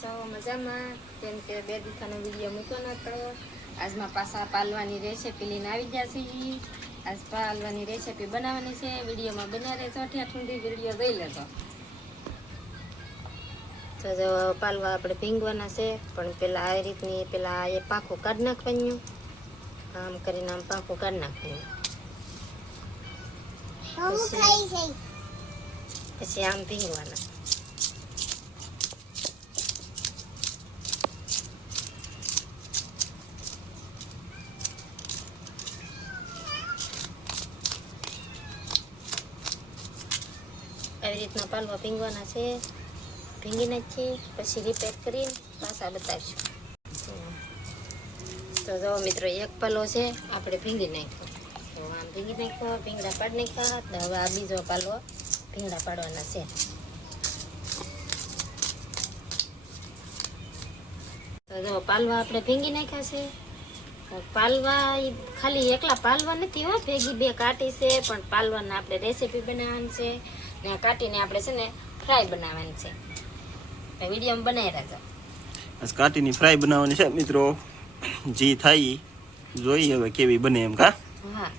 છો મજામાં? કેમ કે બે દિવસનો વિડીયો મૂક્યો નતો. આજમાં પાછા પાલવાની રેસીપી લઈને આવી ગયા છીએ. આજ પાલવાની રેસીપી બનાવવાની છે. વિડીયોમાં બન્યા રહેજો, ઠેઠ સુધી વિડીયો જોઈ લેજો. તો જો પાલવા આપણે ભીંગવાના છે, પણ પેલા આવી રીતની પેલા એ પાખું કાઢી નાખવાનું. આમ કરીને આમ પાખું કાઢી નાખવાનું. પછી આમ ભીંગવાના. આવી રીતના પાલવા ભીંગવાના છે. ભીંગી નાખીએ પછી રિપેર કરીને પાછા બતાવીશું. તો જો મિત્રો એક પાલો છે આપણે ભીંગી નાખ્યો. તો આમ ભીંગી નાખ્યો, ભીંગડા પાડી નાખ્યા. તો હવે આ બીજો પાલો ભીંગડા પાડવાના છે. તો જો પાલવા આપણે ભીંગી નાખ્યા છે. પાલવા ખાલી એકલા પાલવા નથી હો, ભેગી બે કાટી છે. પણ પાલવાના આપણે રેસીપી બનાવવાની છે ને કાટીને આપણે છે ને ફ્રાય બનાવવાની છે. વિડીયોમાં બનાવી રહેજો. આજ કાટીની ફ્રાય બનાવવાની છે મિત્રો. જી થાય જોઈએ હવે કેવી બને એમ. કા હા,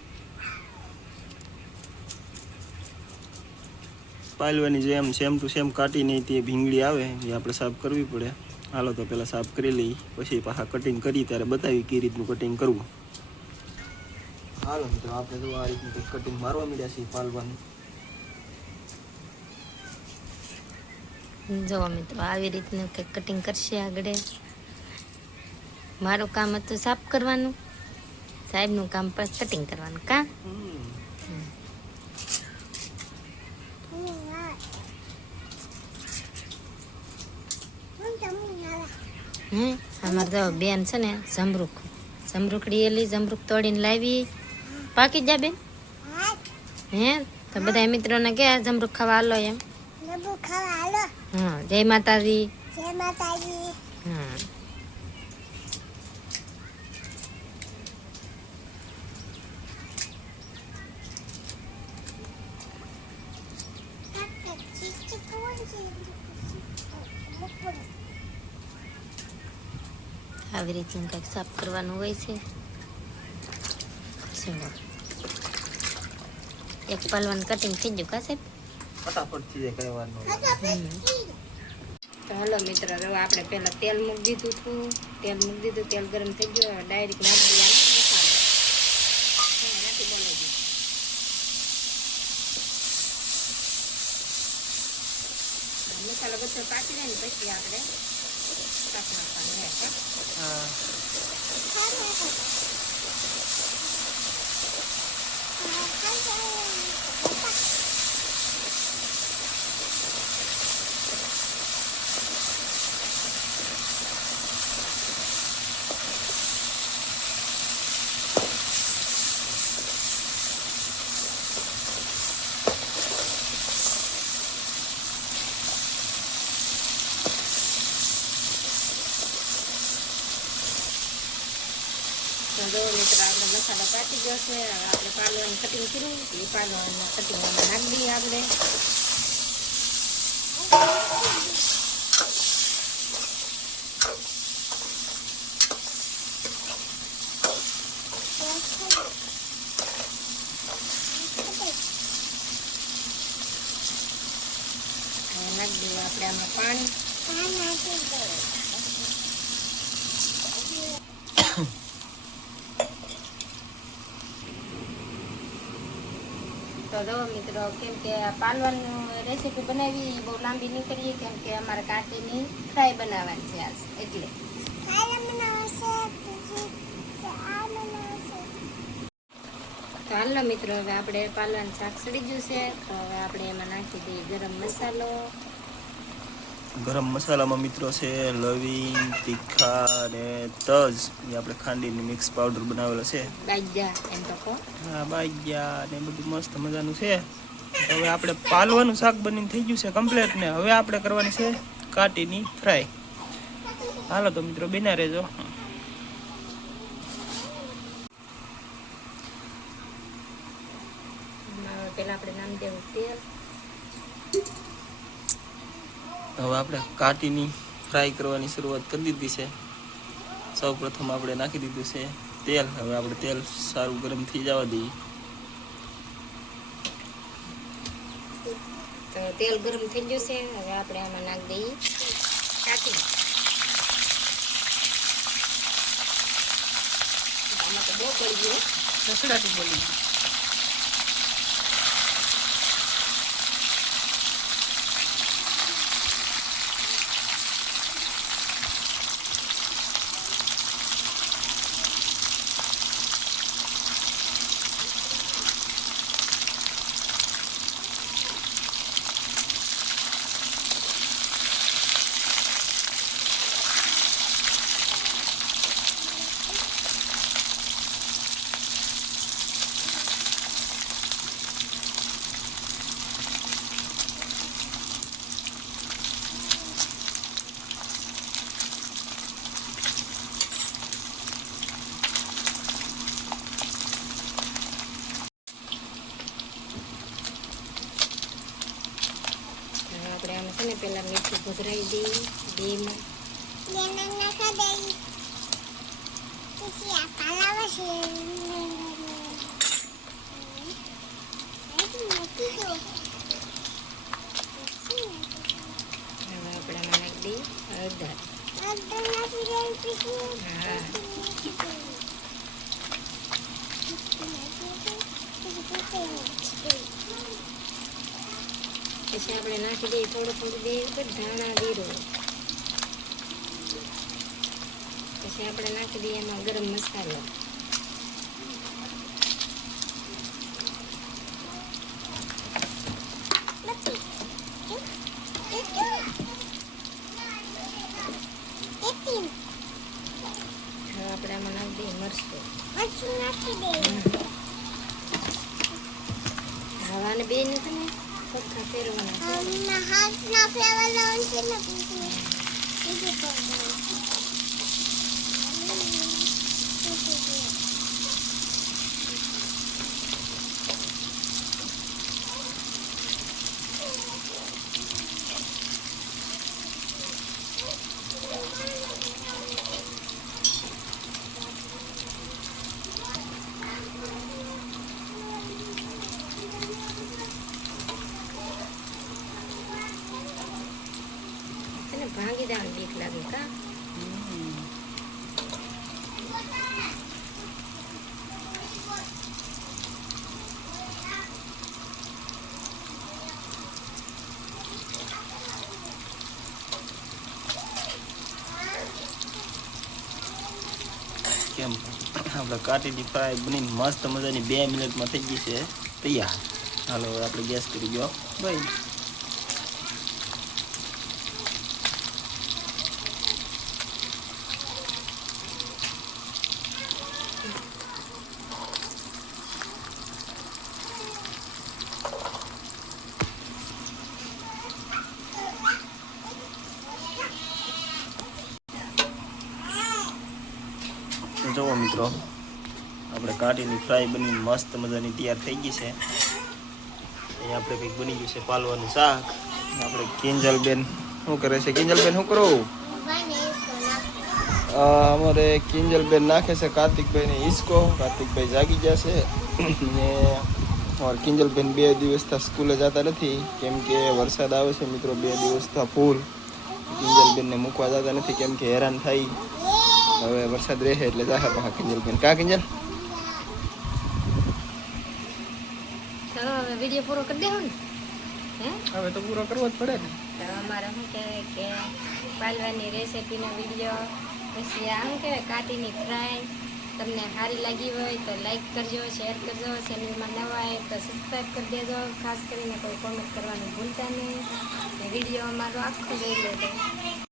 પાલવાની જે એમ સેમ ટુ સેમ કાટીની તે ભીંગડી આવે એ આપણે સાફ કરવી પડે. હાલો તો પહેલાં સાફ કરી લઈ, પછી પાછા કટિંગ કરી ત્યારે બતાવી કઈ રીતનું કટિંગ કરવું. હાલો મિત્રો, આપણે તો આ રીતનું કટિંગ મારવા મળ્યા છીએ પાલવાનું. જો મિત્રો આવી રીતનું કંઈક કટિંગ કરશે આગળ. મારું કામ હતું સાફ કરવાનું, સાહેબનું કામ પર કટિંગ કરવાનું. કા અમારે તો બેન છે ને જમરૂખડી એલી જમરૂખ તોડીને લાવી. પાકી જા બેન? હે તો બધા મિત્રોને કે જમરૂખ ખાવા હાલો એમ. હા, જય માતાજી. જય માતાજી. હા, આવી રીતનું કંઈક સાફ કરવાનું હોય છે. ચલો, એક પાલવાનું કટિંગ થઈ ગયું. કા સાહેબ ફટાફટ થઈ જાય, કઈ વાર ન લાગે. તો હલો મિત્રો, હવે આપણે પહેલાં તેલ મૂકી દીધું હતું. તેલ ગરમ થઈ ગયું. ડાયરેક્ટ નાખી દેવાનો મસાલો. બધો પાકી જાય ને પછી આપણે શાક નાખવાનું છે. તો મિત્રો આપણે મસાલો કાઢી ગયો છે. હવે આપણે પાલવાનું કટિંગ કર્યું એ પાલવાના કટિંગ નાખી દઈએ આપણે. નાખી દઈએ આપણે આમાં પાણી. તો જો મિત્રો, કેમ કે પાલવાનું રેસીપી બનાવી બહુ લાંબી નહીં કરીએ, કેમ કે અમારે કાટીની ફ્રાય બનાવવાની છે આજ, એટલે તો હાલો મિત્રો, હવે આપણે પાલવાનું શાક સડી ગયું છે. તો હવે આપણે એમાં નાખી દઈએ ગરમ મસાલો. ગરમ મસાલામાં મિત્રો છે લવિંગ, તીખા અને તજ. એ આપણે ખાંડીની મિક્સ પાવડર બનાવેલો છે. બાજ્યા એમ તો કહો. હા, બાજ્યા ને બધું મસ્ત મજાનું છે. હવે આપણે પાલવાનું શાક બનીને થઈ ગયું છે કમ્પ્લીટ ને. હવે આપણે કરવાની છે કાટીની ફ્રાય. હાલો તો મિત્રો, બના રહેજો. પહેલા આપણે નામ દેવું તેલ. હવે આપણે કાટીની ફ્રાય કરવાની શરૂઆત કરી દીધી છે. સૌ પ્રથમ આપણે નાખી દીધું છે તેલ. હવે આપણે તેલ સારું ગરમ થઈ જવા દઈએ. તો તેલ ગરમ થઈ ગયું છે. હવે આપણે આમાં નાખી દઈએ કાચી. આમાં તો બહુ પડી ગયું, રસડાટી બોલી ગયું. આપણે આમાં છે ને પેલા મીઠું ભભરાઈ દઈએ બેમાં. હવે આપણે આમાં નાખી દઈએ હળદર. હા, પછી આપણે નાખી દઈએ થોડું દઈએ ઉપર ધાણા જીરું. પછી આપણે નાખી દઈએ એમાં ગરમ મસાલો. હવે આપણે આમાં નાખી દઈએ મરચું. હવાને બે ને તમે પક્કા ફેરવાના છે. ભાંગી દાણ બીક લાગે કા. કેમ આપણે કાટીની ફ્રાય બનીને મસ્ત મજાની 2 મિનિટમાં થઈ ગઈ છે તૈયાર. હાલો હવે આપણે ગેસ કરી ગયો ભાઈ. જુઓ મિત્રો, આપણે કાટીની ફ્રાય બનીને મસ્ત મજાની તૈયાર થઈ ગઈ છે. અહીંયા આપણે કંઈક બની ગયું છે પાલવાનું શાક. આપણે કિંજલબેન શું કરે છે? કિંજલબેન શું કરો? અમારે કિંજલબેન નાખે છે કાર્તિકભાઈને હિસકો. કાર્તિકભાઈ જાગી ગયા છે ને અમારે કિંજલબેન 2 દિવસથી સ્કૂલે જતા નથી કેમ કે વરસાદ આવે છે મિત્રો. 2 દિવસથી ફૂલ કિંજલબેનને મૂકવા જતા નથી કેમ કે હેરાન થાય. હવે વરસાદ રહે એટલે જાહે પાછા કિંજલબેન. કા કિંજલ? ચાલો હવે વિડીયો પૂરો કરી દેવો ને. હવે તો પૂરો કરવો જ પડે ને. તો અમારે શું કહેવાય કે પાલવાની રેસીપીનો વિડીયો, પછી આ શું કહેવાય કાટીની ફ્રાય તમને સારી લાગી હોય તો લાઈક કરજો, શેર કરજો. ચેનલમાં નવા આવે તો સબસ્ક્રાઈબ કરી દેજો. ખાસ કરીને કોઈ કોમેન્ટ કરવાનું ભૂલતા નહીં. વિડીયો અમારો આખો જોઈ લેજો.